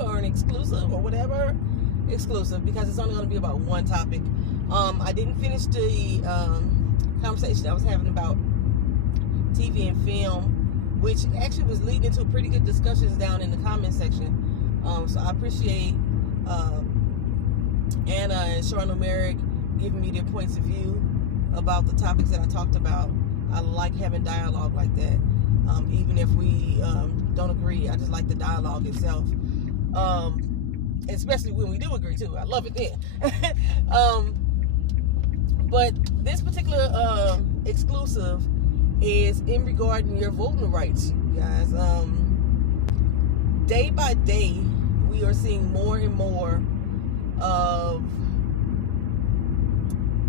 or an exclusive or whatever. Exclusive, because it's only going to be about one topic. I didn't finish the conversation I was having about TV and film, which actually was leading to pretty good discussions down in the comment section. So I appreciate Anna and Sean Merrick giving me their points of view about the topics that I talked about. I like having dialogue like that. Even if we don't agree, I just like the dialogue itself. Especially when we do agree too. I love it then. But this particular exclusive is in regarding your voting rights, you guys. Day by day, we are seeing more and more of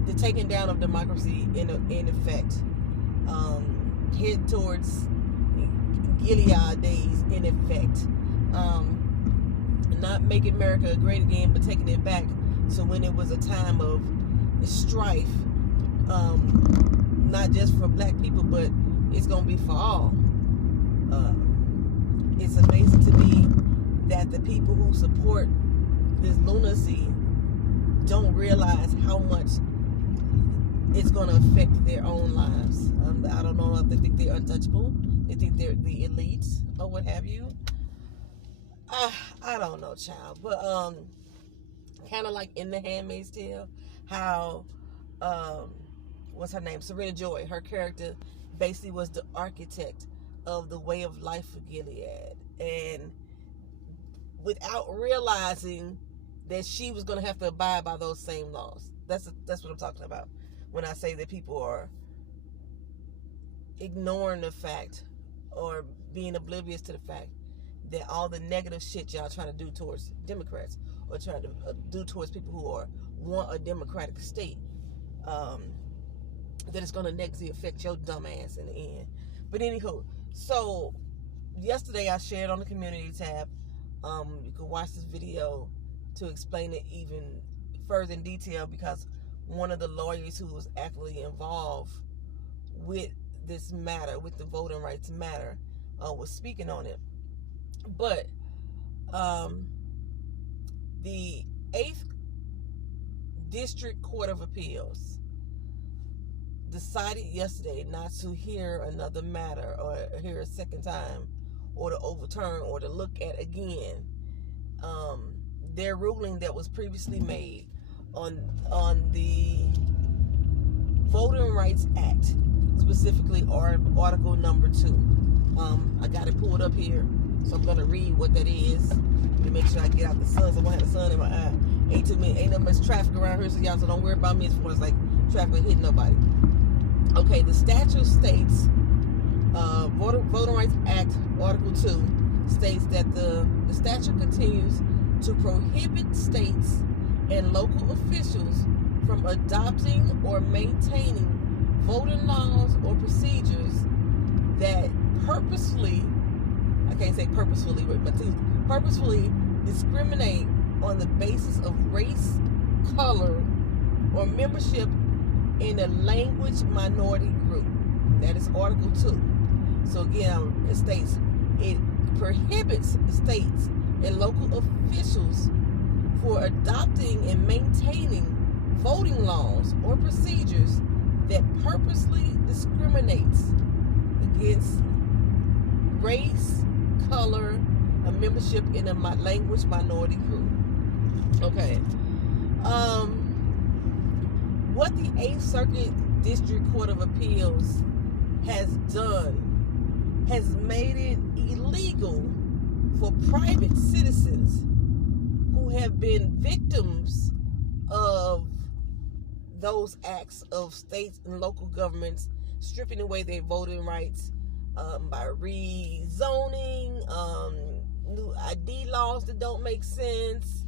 the taking down of democracy in effect. Head towards Gilead days in effect. Not making America great again, but taking it back. So when it was a time of strife, not just for black people, but it's going to be for all. It's amazing to me that the people who support this lunacy don't realize how much it's going to affect their own lives. I don't know if they think they're untouchable. They think they're the elites or what have you. I don't know, child. But kind of like in The Handmaid's Tale, how what's her name? Serena Joy. Her character basically was the architect of the way of life for Gilead, and without realizing that she was going to have to abide by those same laws. That's what I'm talking about when I say that people are ignoring the fact or being oblivious to the fact that all the negative shit y'all trying to do towards Democrats or trying to do towards people who want a democratic state, that it's going to negatively affect your dumb ass in the end. But anywho, so yesterday I shared on the community tab. You can watch this video to explain it even further in detail, because one of the lawyers who was actually involved with this matter, with the voting rights matter, was speaking on it. But the 8th District Court of Appeals decided yesterday not to hear another matter or hear a second time or to overturn or to look at again their ruling that was previously made on the Voting Rights Act, specifically Article number 2. I got it pulled up here, so I'm going to read what that is to make sure I get out the sun, so I won't have the sun in my eye. Ain't no much traffic around here, so y'all, so don't worry about me as far as like traffic hitting nobody. Okay, the statute states, Voting Rights Act, Article 2, states that the statute continues to prohibit states and local officials from adopting or maintaining voting laws or procedures that purposefully, I can't say purposefully with my tooth, purposefully discriminate on the basis of race, color, or membership in a language minority group. That is Article 2. So again, it states it prohibits states and local officials for adopting and maintaining voting laws or procedures that purposely discriminates against race, color, or membership in a language minority group. Okay. What the 8th Circuit District Court of Appeals has done has made it illegal for private citizens who have been victims of those acts of states and local governments stripping away their voting rights by rezoning, new ID laws that don't make sense,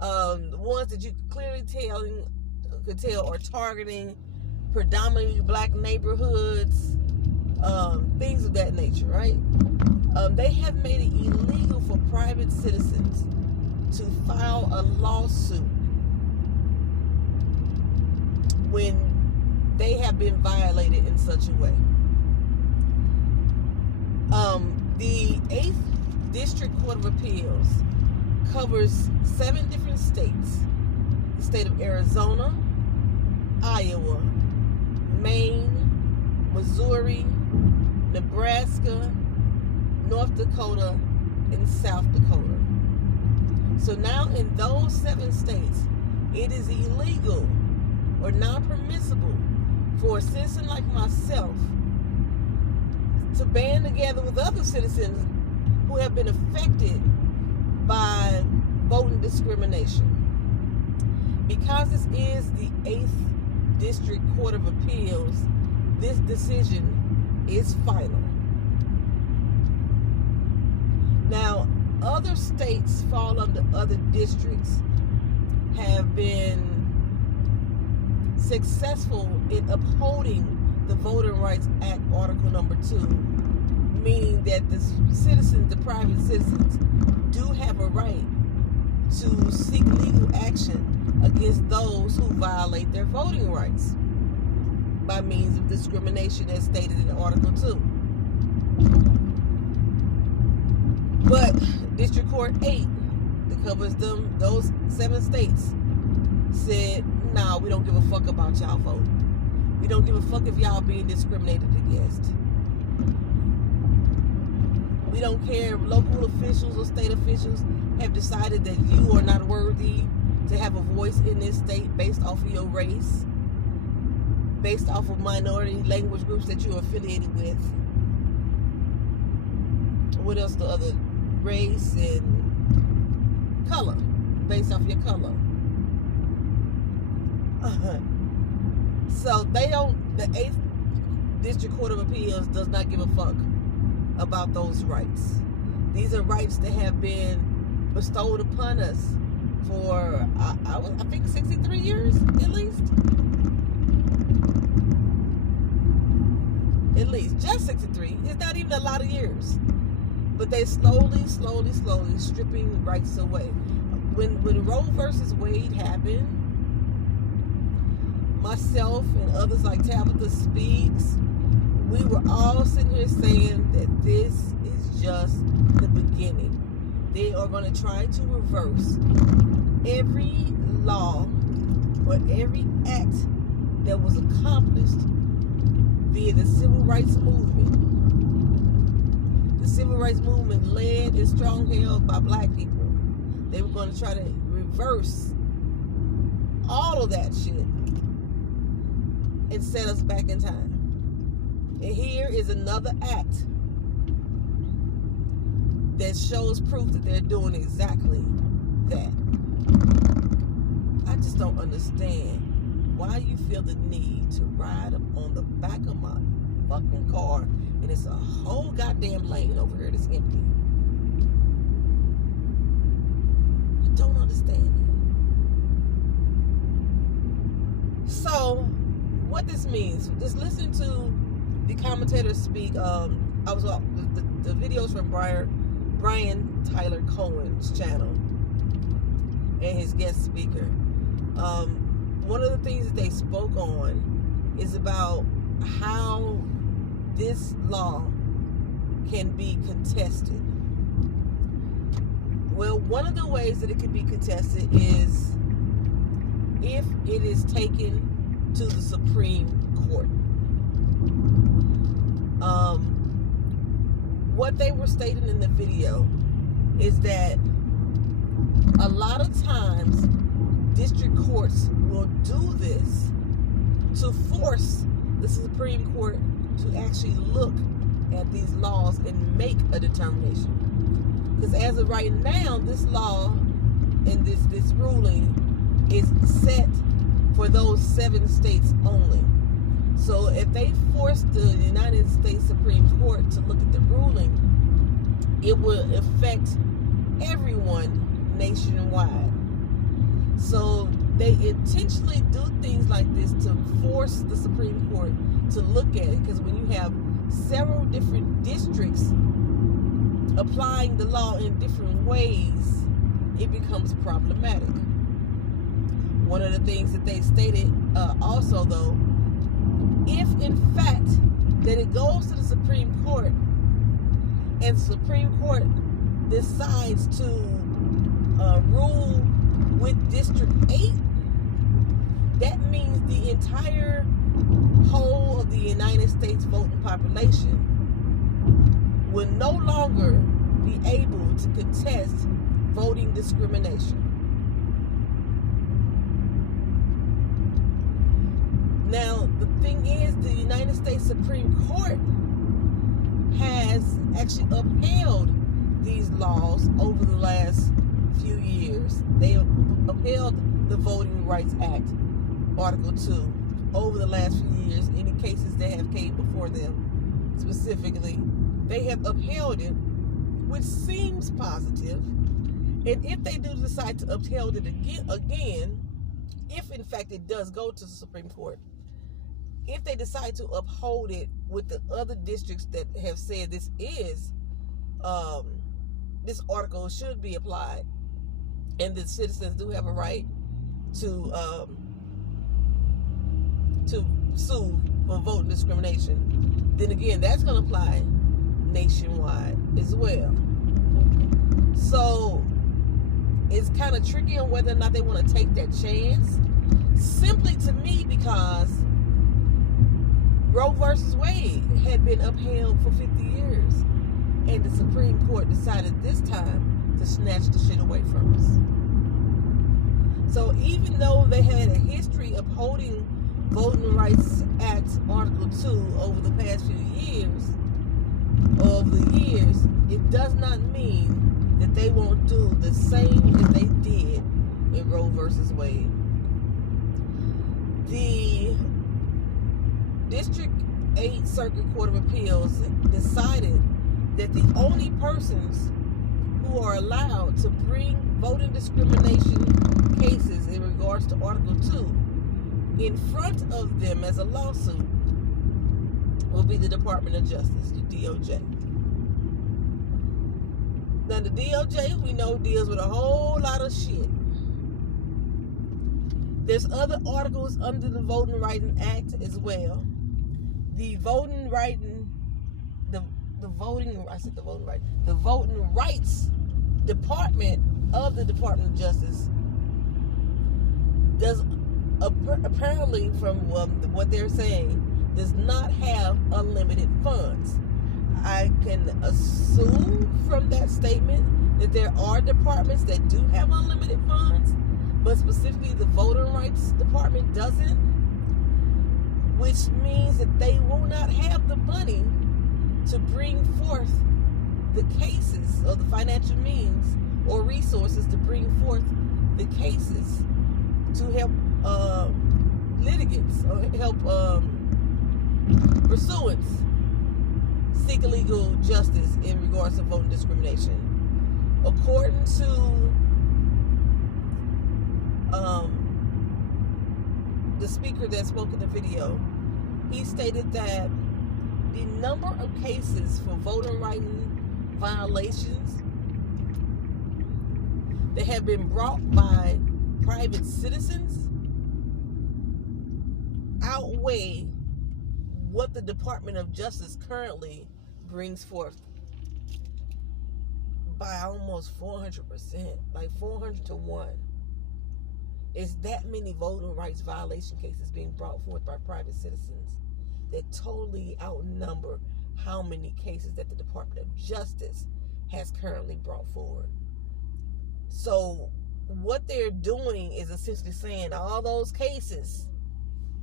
ones that you clearly could tell are targeting predominantly black neighborhoods, things of that nature, right? They have made it illegal for private citizens to file a lawsuit when they have been violated in such a way. The 8th District Court of Appeals covers 7 different states. The state of Arizona, Iowa, Maine, Missouri, Nebraska, North Dakota, and South Dakota. So now in those 7 states, it is illegal or non-permissible for a citizen like myself to band together with other citizens who have been affected by voting discrimination. Because this is the 8th District Court of Appeals, this decision is final. Now, other states fall under other districts have been successful in upholding the Voting Rights Act Article number 2, meaning that the citizens, the private citizens, do have a right to seek legal action against those who violate their voting rights by means of discrimination as stated in Article 2. But District Court 8, that covers those 7 states, said, nah, we don't give a fuck about y'all voting. We don't give a fuck if y'all being discriminated against. We don't care if local officials or state officials have decided that you are not worthy to have a voice in this state based off of your race, based off of minority language groups that you're affiliated with. What else? The other race and color, based off your color. So they don't, the 8th District Court of Appeals does not give a fuck about those rights. These are rights that have been bestowed upon us for, I think 63 years, at least. At least, just 63. It's not even a lot of years. But they slowly stripping rights away. When Roe versus Wade happened, myself and others like Tabitha Speaks, we were all sitting here saying that this is just the beginning. They are going to try to reverse every law or every act that was accomplished via the civil rights movement. The civil rights movement led and strong-held by black people. They were going to try to reverse all of that shit and set us back in time. And here is another act that shows proof that they're doing exactly that. I just don't understand why you feel the need to ride up on the back of my fucking car and it's a whole goddamn lane over here that's empty. I don't understand it. So, what this means, just listen to the commentators speak. I was the videos from Brian Tyler Cohen's channel and his guest speaker. One of the things that they spoke on is about how this law can be contested. Well, one of the ways that it can be contested is if it is taken to the Supreme Court. What they were stating in the video is that a lot of times district courts will do this to force the Supreme Court to actually look at these laws and make a determination. Because as of right now, this law and this ruling is set for those 7 states only. So if they force the United States Supreme Court to look at the ruling, it will affect everyone nationwide. So they intentionally do things like this to force the Supreme Court to look at it, because when you have several different districts applying the law in different ways, it becomes problematic. One of the things that they stated also, though, if in fact that it goes to the Supreme Court and the Supreme Court decides to rule with District 8, that means the entire whole of the United States voting population will no longer be able to contest voting discrimination. Now, the thing is, the United States Supreme Court has actually upheld these laws over the last few years. They upheld the Voting Rights Act, Article 2, over the last few years. Any cases that have came before them specifically, they have upheld it, which seems positive. And if they do decide to uphold it again, if in fact it does go to the Supreme Court, if they decide to uphold it with the other districts that have said this article should be applied, and that citizens do have a right to sue for voting discrimination, then again, that's going to apply nationwide as well. So it's kind of tricky on whether or not they want to take that chance, simply to me because Roe versus Wade had been upheld for 50 years, and the Supreme Court decided this time to snatch the shit away from us. So even though they had a history of upholding Voting Rights Act Article 2 over the past few years, it does not mean that they won't do the same as they did in Roe versus Wade. The District 8 Circuit Court of Appeals decided that the only persons who are allowed to bring voting discrimination cases in regards to Article 2 in front of them as a lawsuit will be the Department of Justice, the DOJ. Now, the DOJ, we know, deals with a whole lot of shit. There's other articles under the Voting Rights Act as well. The Voting Rights Department of the Department of Justice does apparently, from what they're saying, does not have unlimited funds. I can assume from that statement that there are departments that do have unlimited funds, but specifically the Voting Rights Department doesn't, which means that they will not have the money to bring forth the cases or the financial means or resources to bring forth the cases to help litigants or help pursuants seek legal justice in regards to voting discrimination. According to the speaker that spoke in the video, he stated that the number of cases for voting rights violations that have been brought by private citizens outweigh what the Department of Justice currently brings forth by almost 400%, like 400 to 1. It's that many voting rights violation cases being brought forth by private citizens that totally outnumber how many cases that the Department of Justice has currently brought forward. So what they're doing is essentially saying all those cases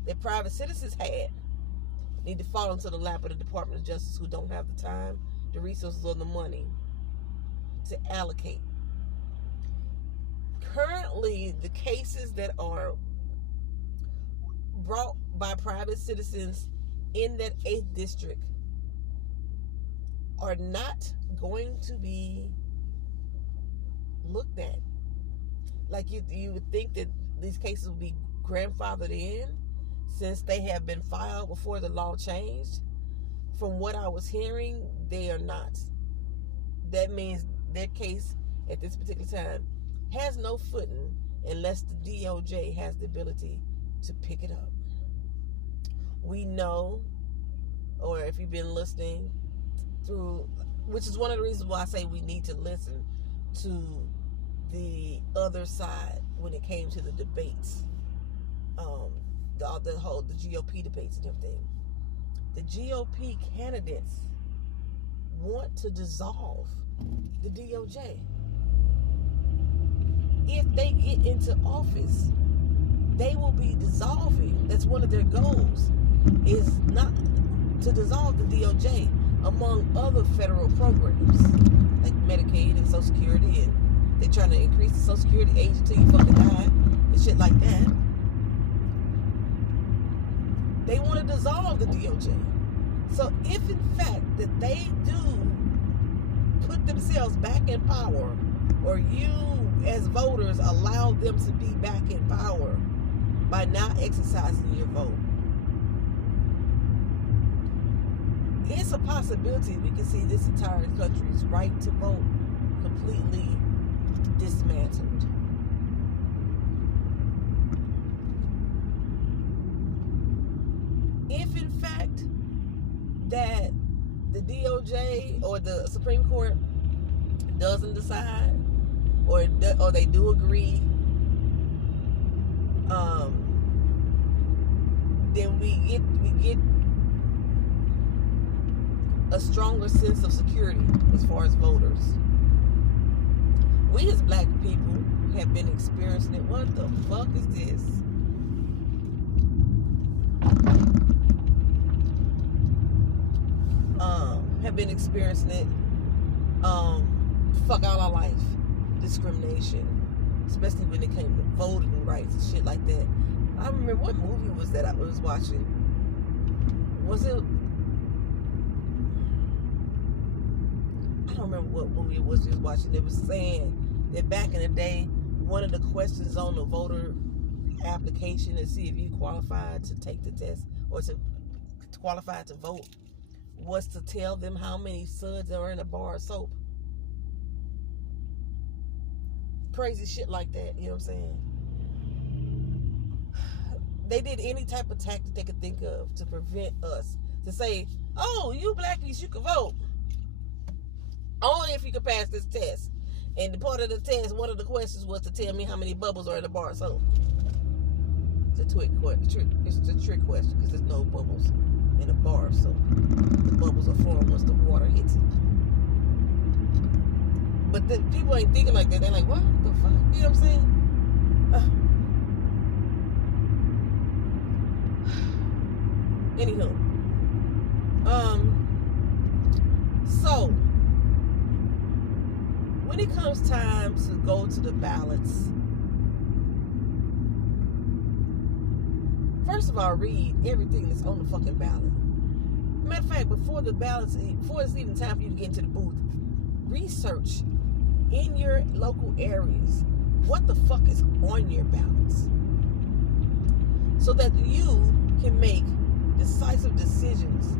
that private citizens had need to fall into the lap of the Department of Justice, who don't have the time, the resources, or the money to allocate. Currently, the cases that are brought by private citizens in that 8th district are not going to be looked at. Like you would think that these cases would be grandfathered in since they have been filed before the law changed. From what I was hearing, they are not. That means their case at this particular time has no footing unless the DOJ has the ability to pick it up. We know, or if you've been listening through, which is one of the reasons why I say we need to listen to the other side when it came to the debates, the GOP debates and everything. The GOP candidates want to dissolve the DOJ. If they get into office, they will be dissolving. That's one of their goals, is not to dissolve the DOJ among other federal programs like Medicaid and Social Security, and they're trying to increase the Social Security age until you fucking die and shit like that. They want to dissolve the DOJ. So if in fact that they do put themselves back in power, or you as voters allow them to be back in power by not exercising your vote, it's a possibility we can see this entire country's right to vote completely dismantled. If in fact that the DOJ or the Supreme Court doesn't decide, or they do agree, then we get a stronger sense of security as far as voters. We as black people have been experiencing it. What the fuck is this? Have been experiencing it fuck all our life. Discrimination, especially when it came to voting rights and shit like that. I remember, what movie was that I was watching? Was it? I don't remember what movie it was we was watching. It was saying that back in the day, one of the questions on the voter application to see if you qualified to take the test or to qualify to vote was to tell them how many suds are in a bar of soap. Crazy shit like that, you know what I'm saying? They did any type of tactic they could think of to prevent us, to say, oh, you blackies, you can vote only if you can pass this test. And the part of the test, one of the questions was to tell me how many bubbles are in the bar of soap. It's a trick question, because there's no bubbles in a bar of soap. The bubbles are formed once the water hits it. But the people ain't thinking like that. They're like, what the fuck? You know what I'm saying? Anywho. So, when it comes time to go to the ballots, first of all, read everything that's on the fucking ballot. Matter of fact, before it's even time for you to get into the booth, research in your local areas what the fuck is on your ballots, so that you can make decisive decisions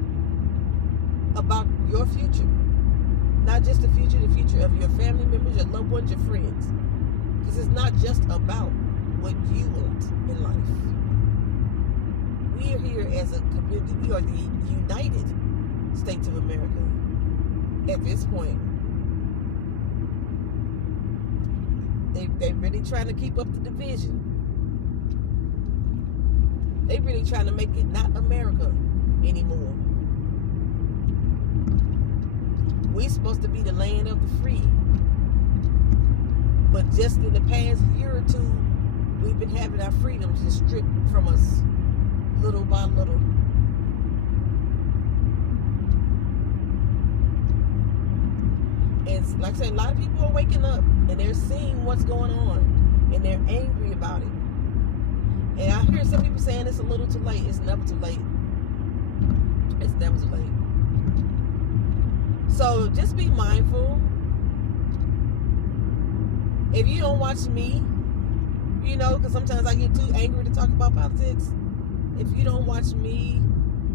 about your future. Not just the future of your family members, your loved ones, your friends. Because it's not just about what you want in life. We are here as a community. We are the United States of America at this point. They really trying to keep up the division. They really trying to make it not America anymore. We supposed to be the land of the free. But just in the past year or two, we've been having our freedoms just stripped from us little by little. And like I said, a lot of people are waking up and they're seeing what's going on and they're angry about it. And I hear some people saying it's a little too late. It's never too late. It's never too late. So just be mindful. If you don't watch me, you know, because sometimes I get too angry to talk about politics. If you don't watch me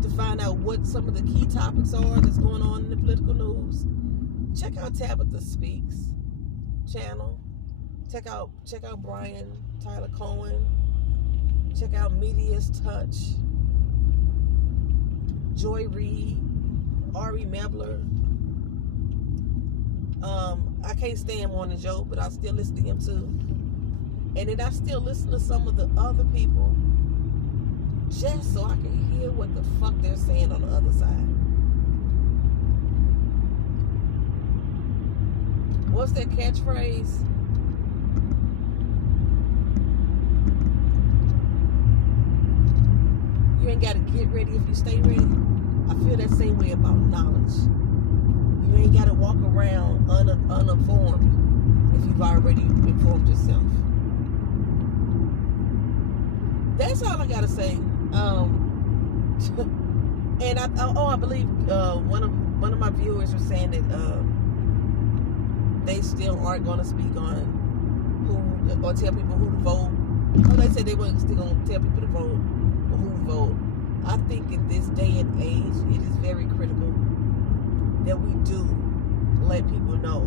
to find out what some of the key topics are that's going on in the political news, check out Tabitha Speaks channel. Check out Brian Tyler Cohen. Check out Media's Touch. Joy Reid, Ari Mebler. I can't stand Morning Joe, but I still listen to him too. And then I still listen to some of the other people just so I can hear what the fuck they're saying on the other side. What's that catchphrase? You ain't got to get ready if you stay ready. I feel that same way about knowledge. You ain't got to walk around uninformed if you've already informed yourself. That's all I got to say. And I believe one of my viewers was saying that they still aren't going to speak on who, or tell people who to vote. Oh, they said they weren't still going to tell people to vote or who to vote. I think in this day and age, it is very critical that we do let people know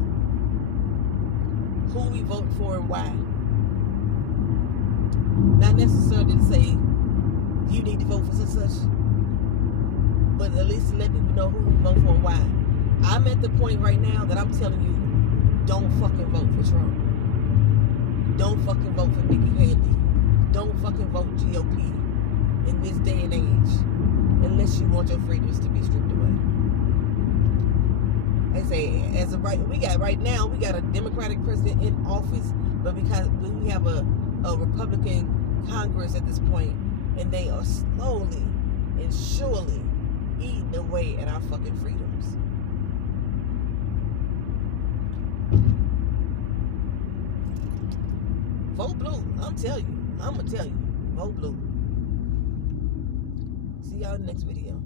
who we vote for and why. Not necessarily to say you need to vote for such and such, but at least to let people know who we vote for and why. I'm at the point right now that I'm telling you, don't fucking vote for Trump. Don't fucking vote for Nikki Haley. Don't fucking vote GOP in this day and age, unless you want your freedoms to be stripped away. They say, as of right, we got a Democratic president in office, but because we have a Republican Congress at this point, and they are slowly and surely eating away at our fucking freedoms. Vote blue. I'm gonna tell you. Vote blue. See y'all in the next video.